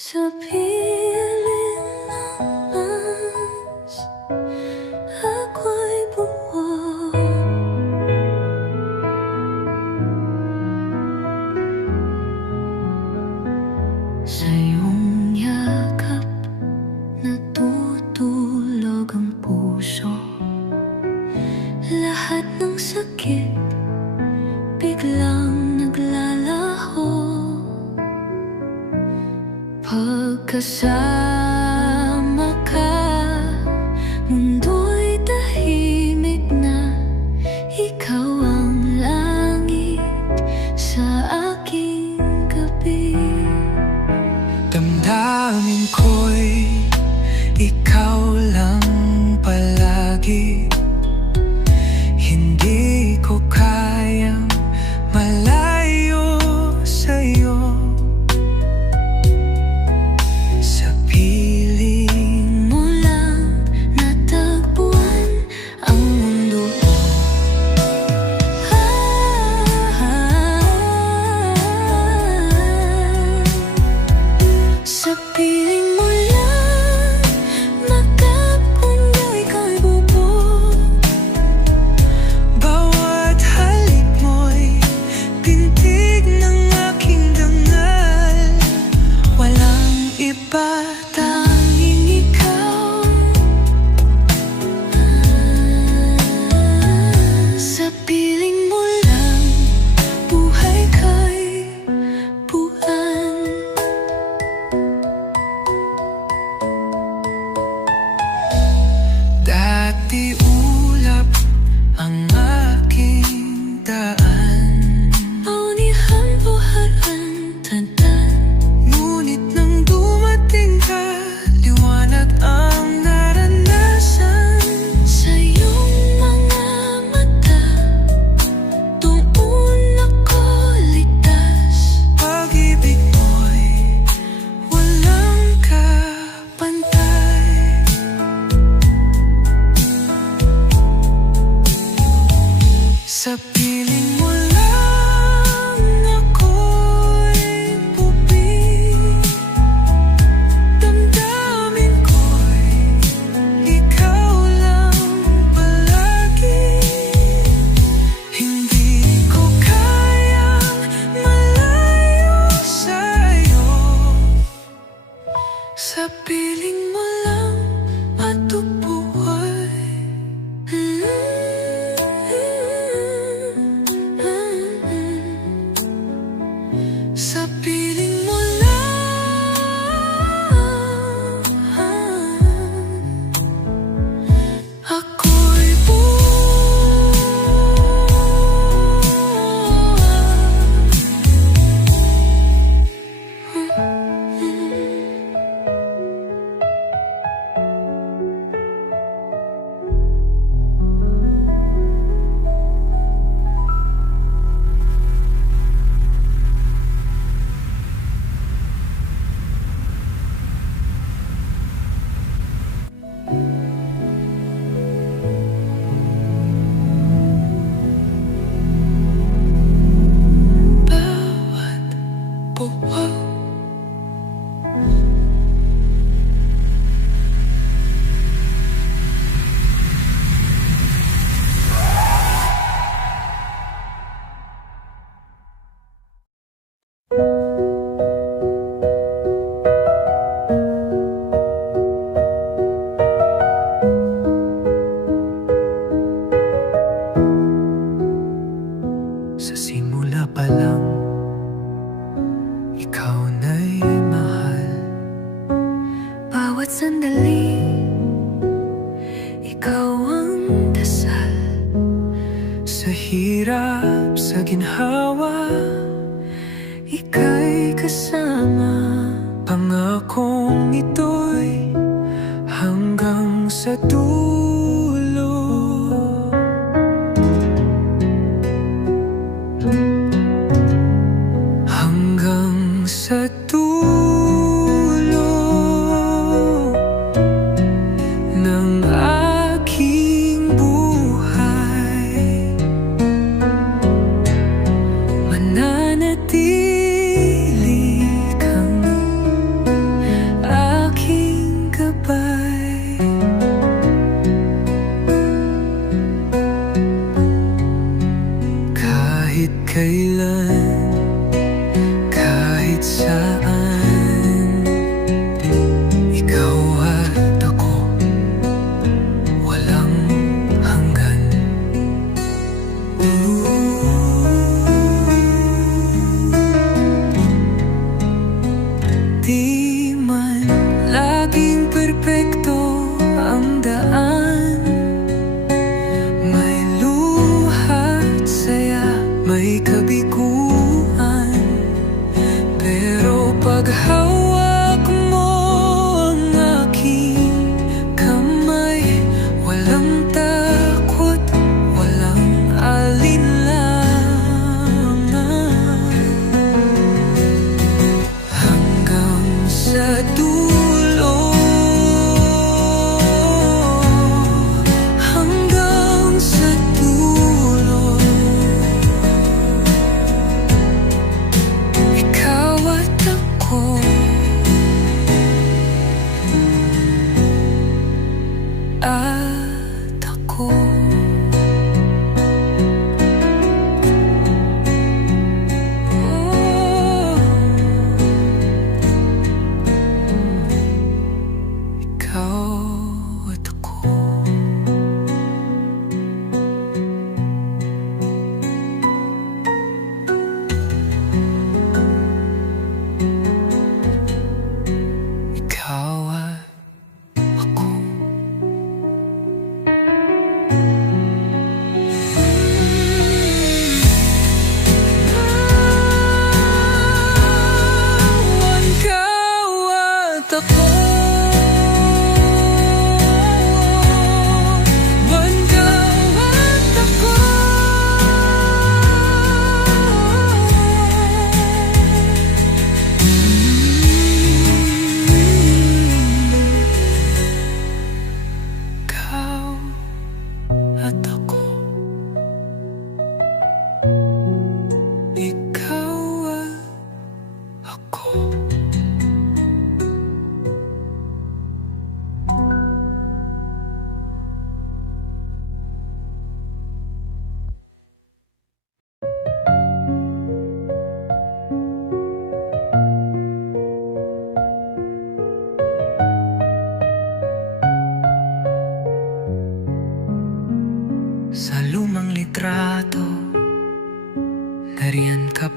Sa piling ng mas ako'y buwag sa iyong yakap, natutulog ang puso. Lahat ng sakit biglang naglalaho pagkasama ka. Mundo'y tahimik na, ikaw ang langit sa aking gabi. Damdamin ko'y ikaw lang palagi. Hindi ko kayang malayo sa'yo. Sa piling mo lang natagpuan ang mundo ko. Sa piling mo lang makapundang ika'y bubog. bawat halik mo'y tintig ng aking dangal. Walang iba, Tanging ikaw. Sa piling mo lang buhay ka'y buwan. dati ulap ang aking daan. Maunihan buhat ang tantan. Ngunit nang dumating ka, liwanag ang naranasan. Sa iyong mga mata doon ako ligtas. Pag-ibig mo'y walang kapantay. Sa piling mo lang ako'y bubig. Damdamin ko'y ikaw lang palagi. Hindi ko kayang malayo sa'yo. Sa piling mo lang matubuhay. Sa piling mo lang ako'y bawat buwan. Sa simula pa lang, ikaw na'y mahal. Bawat sandali ikaw ang dasal. Sa hirap, sa ginhawa, ika'y kasama. Pangakong ito'y hanggang sa dulo. Hanggang sa dulo ng aking buhay, mananatili kang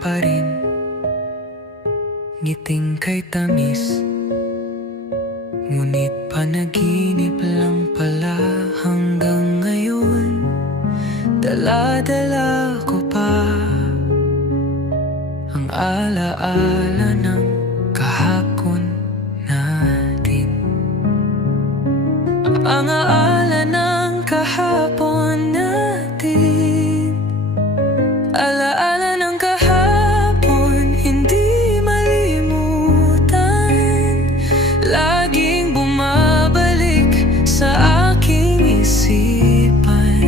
pa rin, ngiting kay tamis. Ngunit panaginip lang pala hanggang ngayon. Dala-dala ko pa ang alaala ng kahapon natin. Ang alaala ng kahapon natin. Alaala ng kahapon, hindi malimutan. Laging bumabalik sa aking isipan.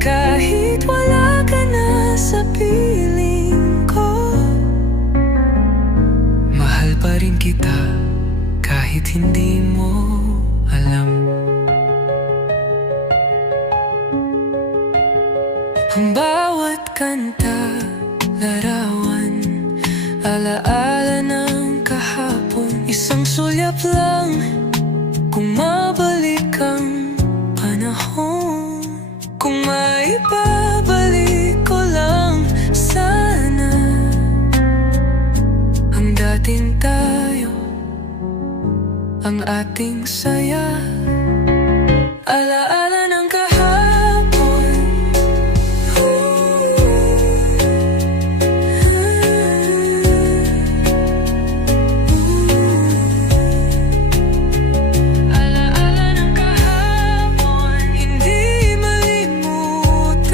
Kahit wala ka na sa piling ko, mahal pa rin kita kahit hindi mo alam. Ang bawat kanta, larawan, alaala ng kahapon. Isang sulyap lang kung mabalik ang panahon. Kung maibabalik ko lang sana ang dating tayo, ang ating saya. Alaala ng kahapon. Alaala ng kahapon, hindi malimutan.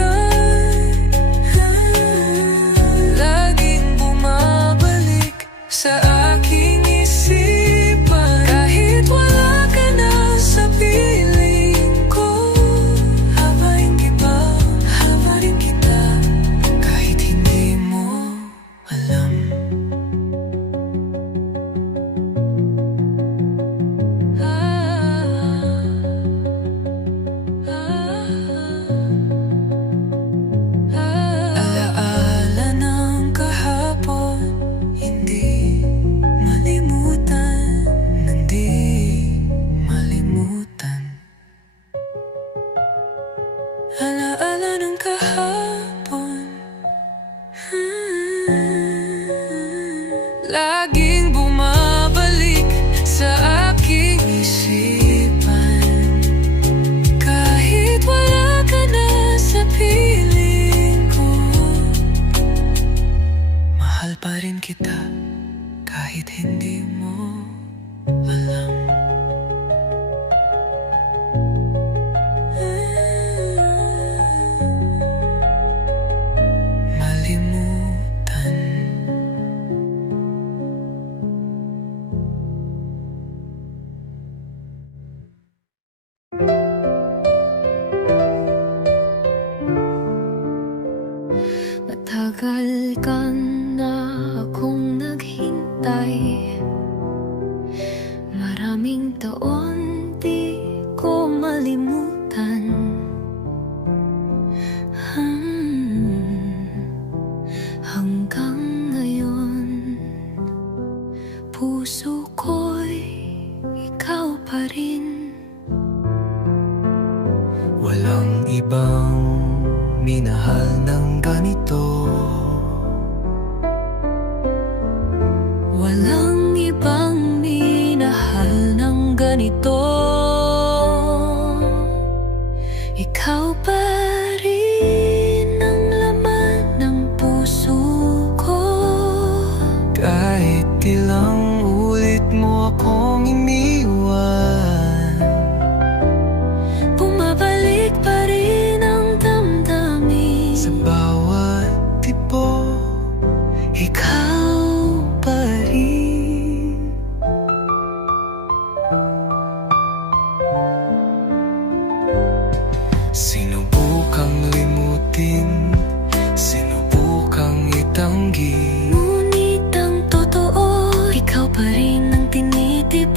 Laging bumabalik sa aking isipan. Kahit wala ka na sa piling ko, habain rin kita kahit hindi mo alam. Alaala ng kahapon, hindi malimutan, hindi malimutan. Alaala ng kahapon, laging bumabalik sa aking isipan. Kahit wala ka na sa piling ko, mahal pa rin kita kahit hindi mo alam. Malimutan. Matagal ka na akong naghintay. Maraming taon di ko malimutan. Hanggang ngayon, puso ko'y ikaw pa rin. Walang ibang minahal ng ganito. Walang ibang minahal ng ganito. Ikaw pa rin ang laman ng puso ko. Kahit ilang ulit mo akong iniwan, Bumabalik pa rin ang damdamin. sa bawat tipo, ikaw pa rin. Sinubukang limutin, sinubukang itanggi. Ngunit ang totoo, ikaw pa rin ang tinitip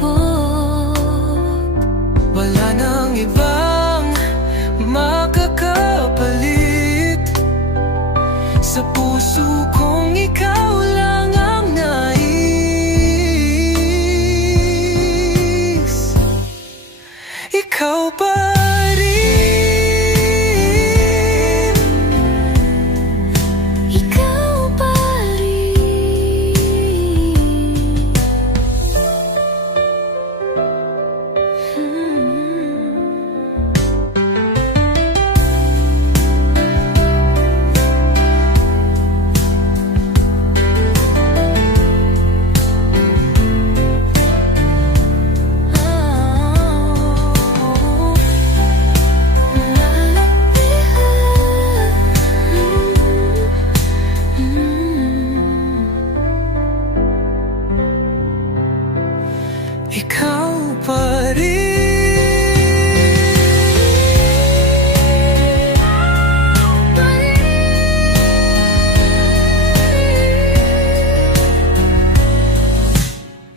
ikaw pa rin.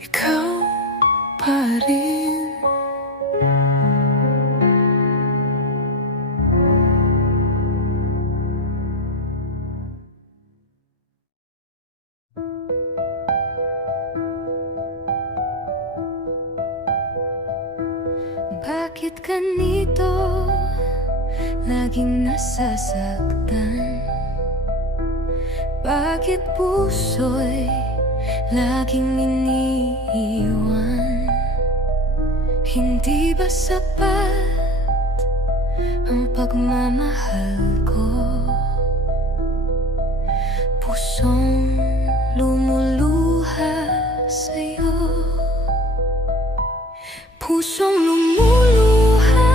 Ikaw pa rin. Bakit ganito laging nasasaktan? Bakit puso'y laging iniiwan? Hindi ba sapat ang pagmamahal ko? Pusong lumuluha sa'yo, pusong lumuluha,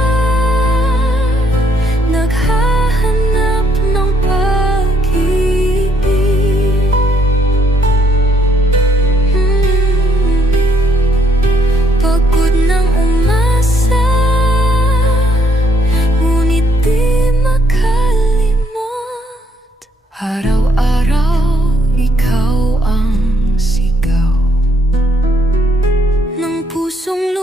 naghahanap ng pag-ibig. Pagod ng umasa, ngunit di makalimot. Araw-araw ikaw ang sigaw ng pusong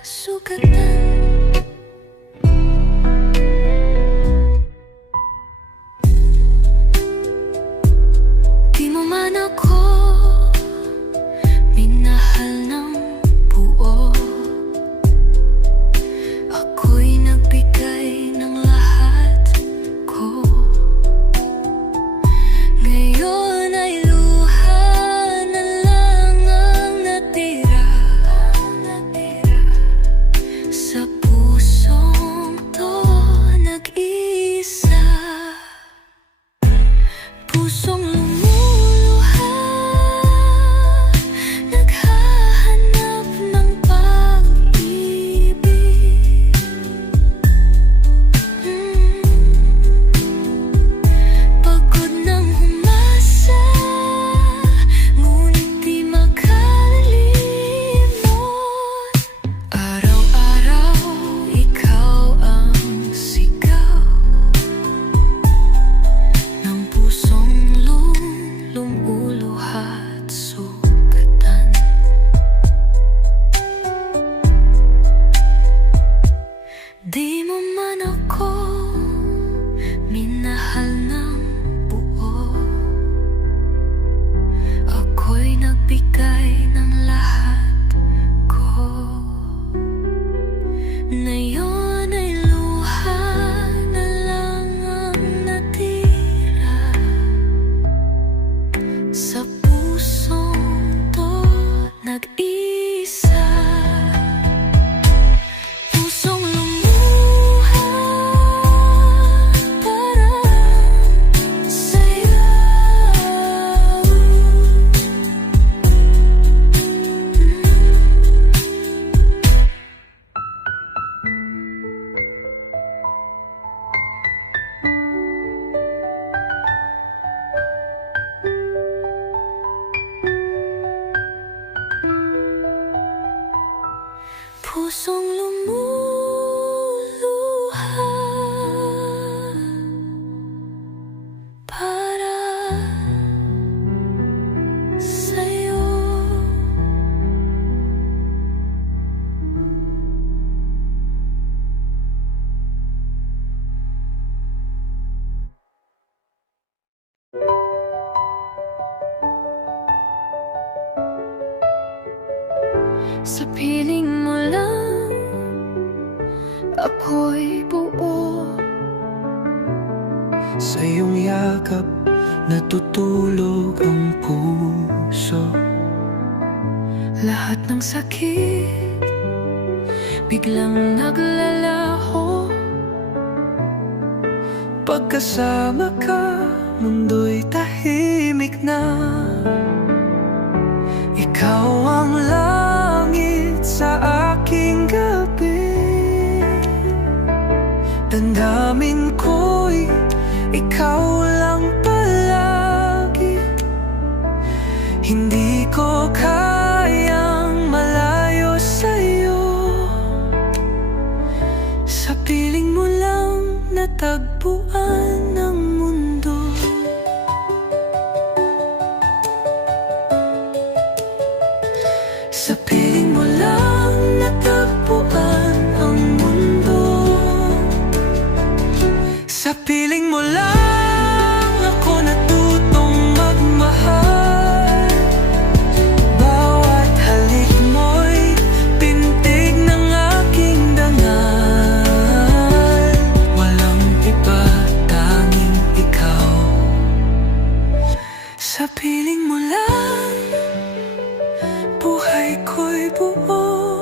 sugatan. Di mo man ako minahal ng buo. Ako'y nagbigay ng lahat ko. Ngayon ay luha na lang ang natira sa pusong to, nag-isa. Pusong lumuluha, naghahanap ng pag-ibig. Pagod ng humasa, ngunit di makalimot. Araw-araw ikaw ang sigaw ng pusong lumuluha at sugatan. Di mo man ako minahal ng buo. Ako'y nagbigay ng lahat ko. Ngayon ay luha na lang ang natira sa pusong to, nag-isa. Pusong lumuha para sa'yo. Pusong lumuluha para sa'yo. Sa piling mo lang ako'y buo. Sa iyong yakap natutulog ang puso. Lahat ng sakit biglang naglalaho. Pagkasama ka, mundo'y tahimik na. Ikaw ang langit sa aking gabi. Damdamin ko'y ikaw lang palagi. Sa piling mo lang natagpuan ang mundo. Sa piling mo lang ako natutong magmahal. Bawat halik mo'y pintig ng aking dangal. Walang iba, tanging ikaw. Sa piling mo lang buhay ko'y buo.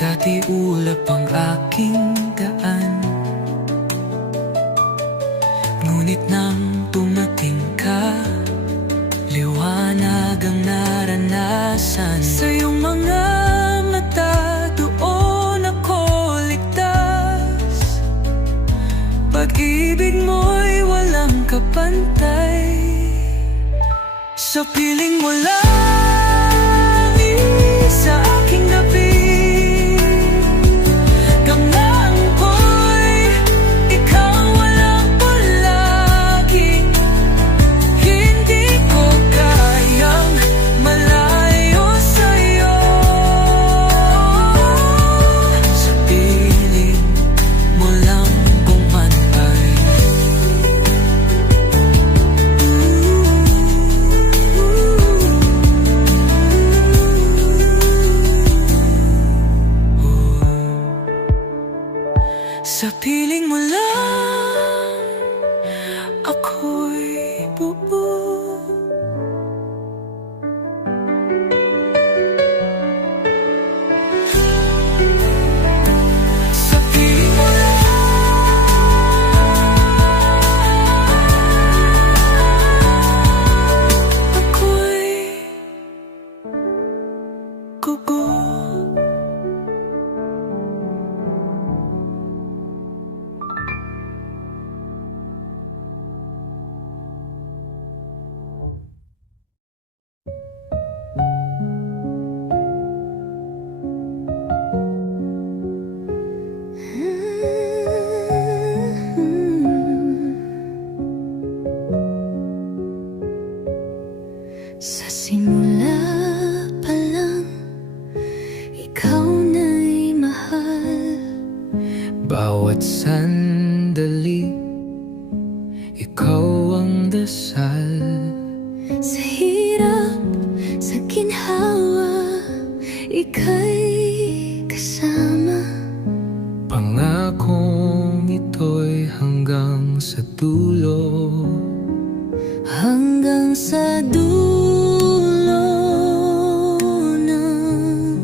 Dati ulap ang aking daan, ngunit nang dumating ka, liwanag ang naranasan. Sa iyong mga mata, doon ako ligtas. Pag-ibig mo'y walang kapantay. Sa piling mo lang, sa aking nabing gamnang ko'y ikaw walang palagi. Hindi ko kayang malayo sa'yo. Sa piling mo lang bumantay. Sa piling mo lang ako'y buo. Sa piling mo lang ako'y gugo. Sa simula pa lang, ikaw na'y mahal. Bawat sandali, ikaw ang dasal. Sa hirap, sa ginhawa, ika'y kasama. Pangakong ito'y hanggang sa dulo. Hanggang sa dulo ng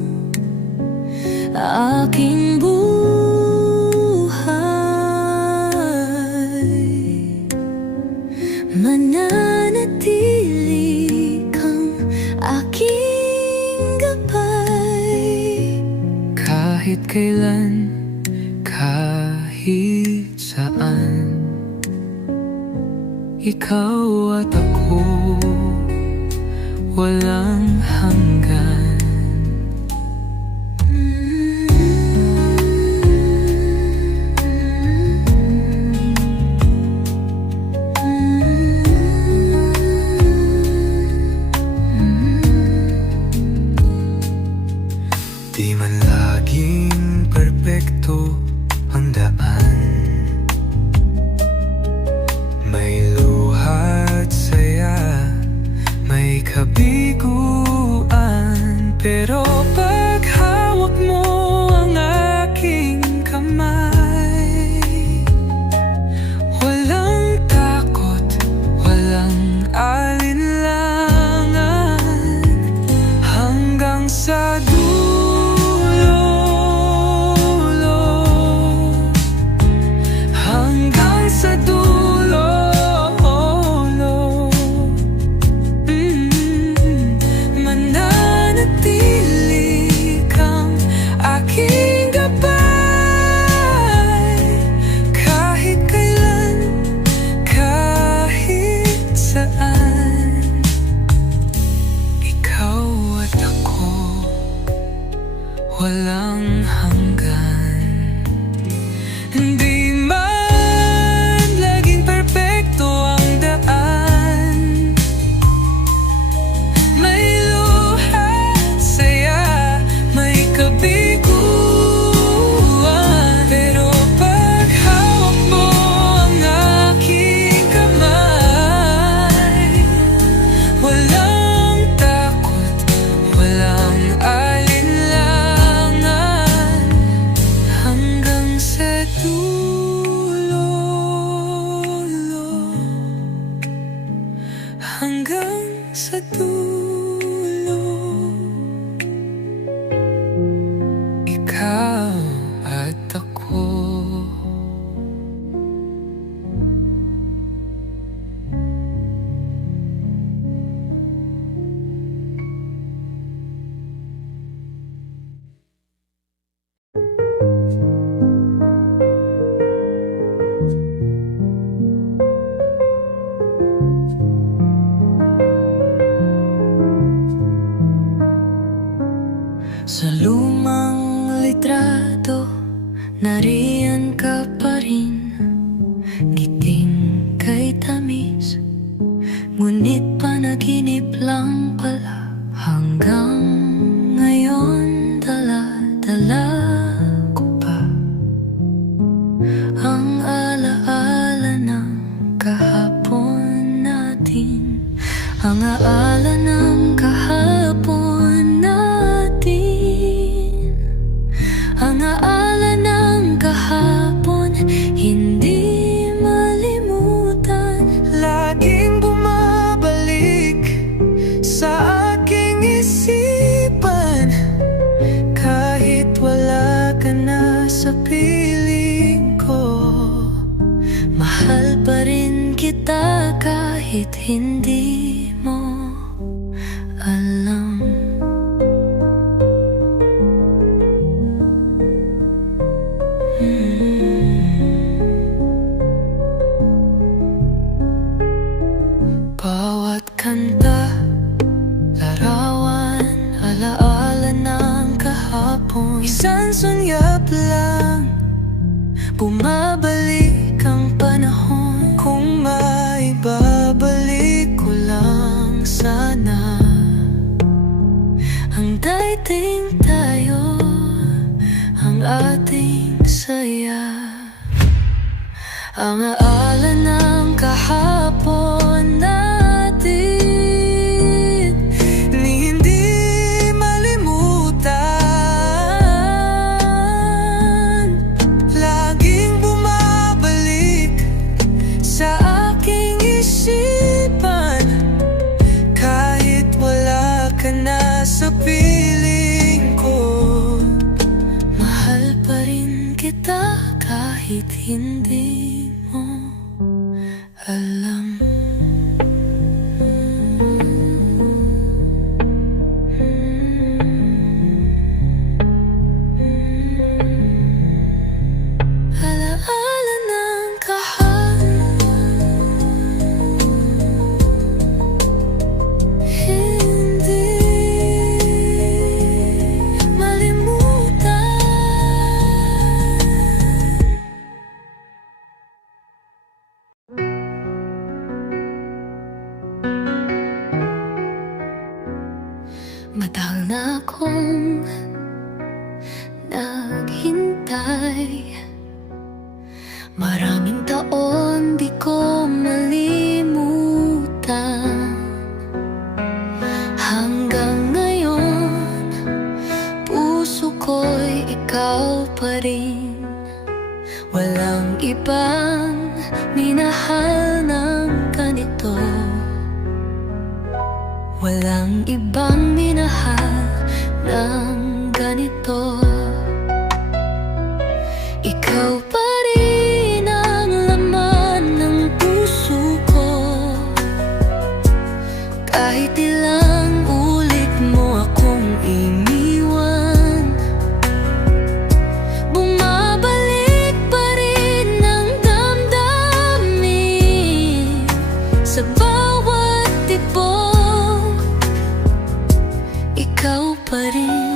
aking buhay, mananatili kang aking gabay. Kahit kailan, kahit saan, ikaw at ako, walang hanggan. Di man laging perpekto ang daan, may luha at saya, may kabiguan. sa dulo, ikaw at ako. Sa lumang litrato, nariyan ka pa rin. Ngiting kay tamis, ngunit panaginip lang pala. Hanggang ngayon dala-dala ko pa ang alaala ng kahapon natin. Ang alaala ng kahapon natin. Ang alaala ng kahapon, hindi malimutan. Laging bumabalik sa aking isipan, kahit wala ka na sa piling ko. Mahal pa rin kita kahit hindi mo alam. Bawat kanta, larawan, alaala ng kahapon. Isang sunyap lang, Bumabalik ang panahon. kung maibabalik ko lang sana. Ang dating tayo, ang ating saya. Ang alaala ng kahapon natin, Ni hindi malimutan. Laging bumabalik sa aking isipan, kahit wala ka na sa piling ko. mahal pa rin kita kahit hindi mo alam. Alaala ng kahapon, hindi malimutan. Matagal na akong naghintay, maraming taon di ko malimutan. Hanggang ngayon, puso ko'y ikaw pa rin. Walang ibang minahal ng ganito. Walang ibang minahal ng ganito. Ikaw pa rin ang laman ng puso ko. Kahit ilang ulit mo akong iniwan, bumabalik pa rin ang damdamin. Sa bawat tibok, ikaw pa rin.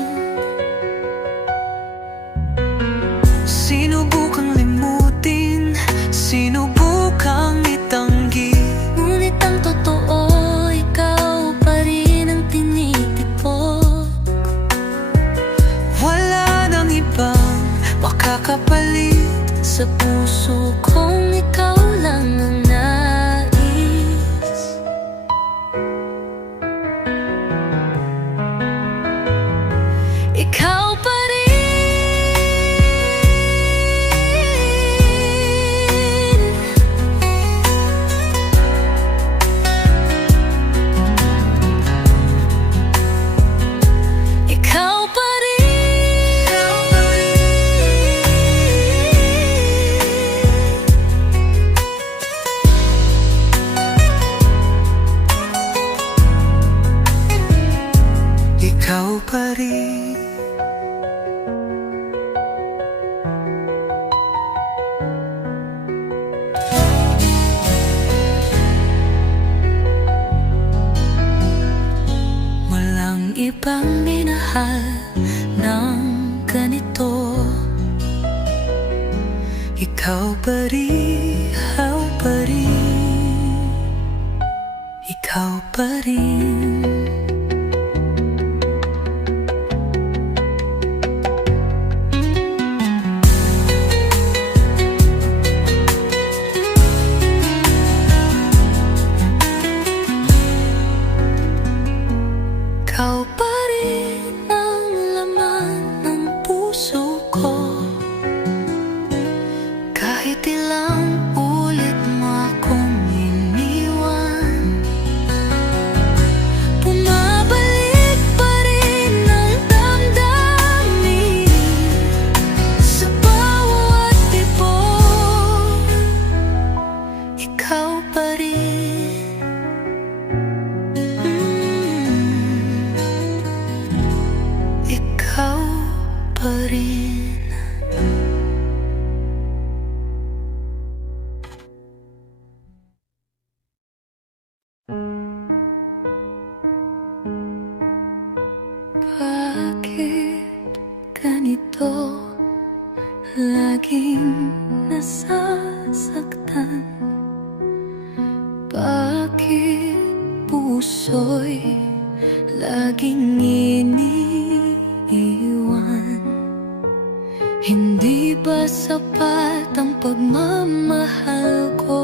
Sinubukang limutin, sinubukang itanggi, Ngunit ang totoo, ikaw pa rin ang tinitipok. wala nang ibang makakapalit. Sa puso kong ikaw lang ang nais. Ikaw pa rin. ikaw pa rin. Walang ibang minahal ng ganito. Ikaw pa rin, ikaw pa rin, ikaw pa rin. Ikaw pa rin ang laman ng puso ko. Kahit ilang ulit mo akong iniwan, bumabalik pa rin ang damdamin sa bawat tibok. Ikaw pa rin. Ikaw pa rin. Bakit ganito? Laging nasasaktan. Bakit puso'y laging iniiwan? Hindi ba sapat ang pagmamahal ko?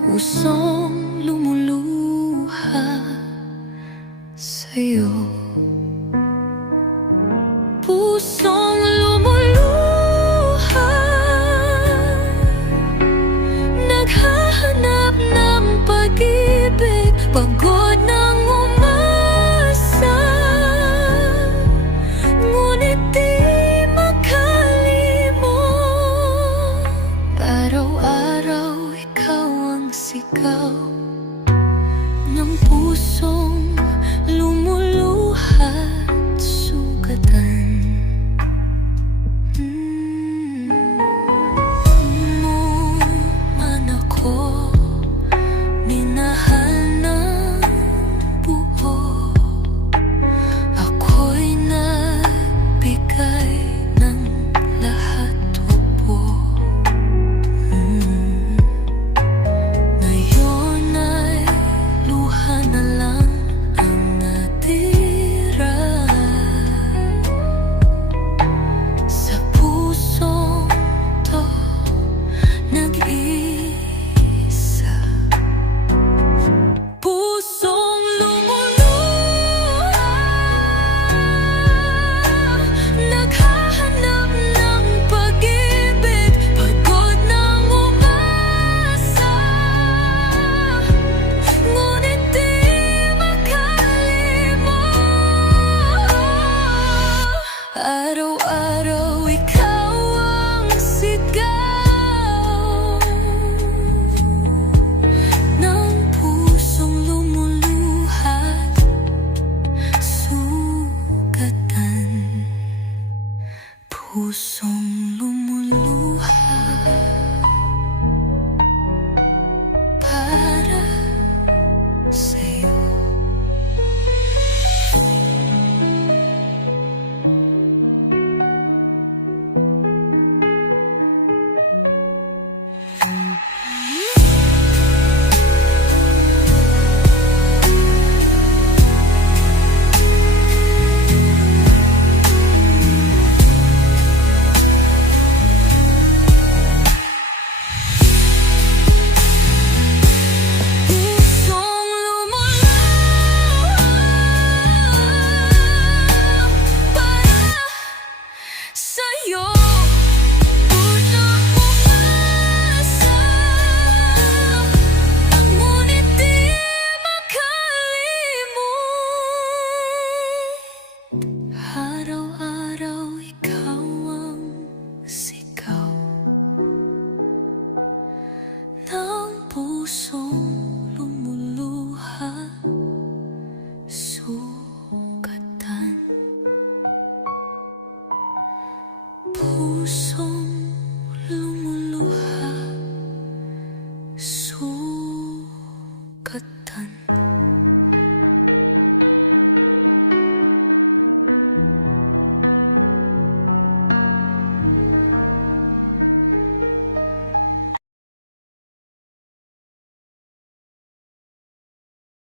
Pusong lumuluha sa'yo. Pusong lumuluha, naghahanap ng pag-ibig, pagod ng umasa, ngunit di makalimot. Araw-araw ikaw ang sigaw ng pusong lumuluha't sugatan. Mo man ako minahal ng buo, ako'y nagbigay ng lahat tubo. Ngayon ay luha na lang ang natira sa pusong to nag-iisa. Pusong lumuluha, naghahanap ng pag-ibig, pagod ng umasa, ngunit di makalimot. Araw-araw ikaw ang sigaw ng pusong lumuluha't sugatan. Pusong lumuluha para sa'yo. Pusong lumuluha para sa'yo. Unang umasa, ngunit di makalimot. Araw-araw ikaw ang sigaw ng puso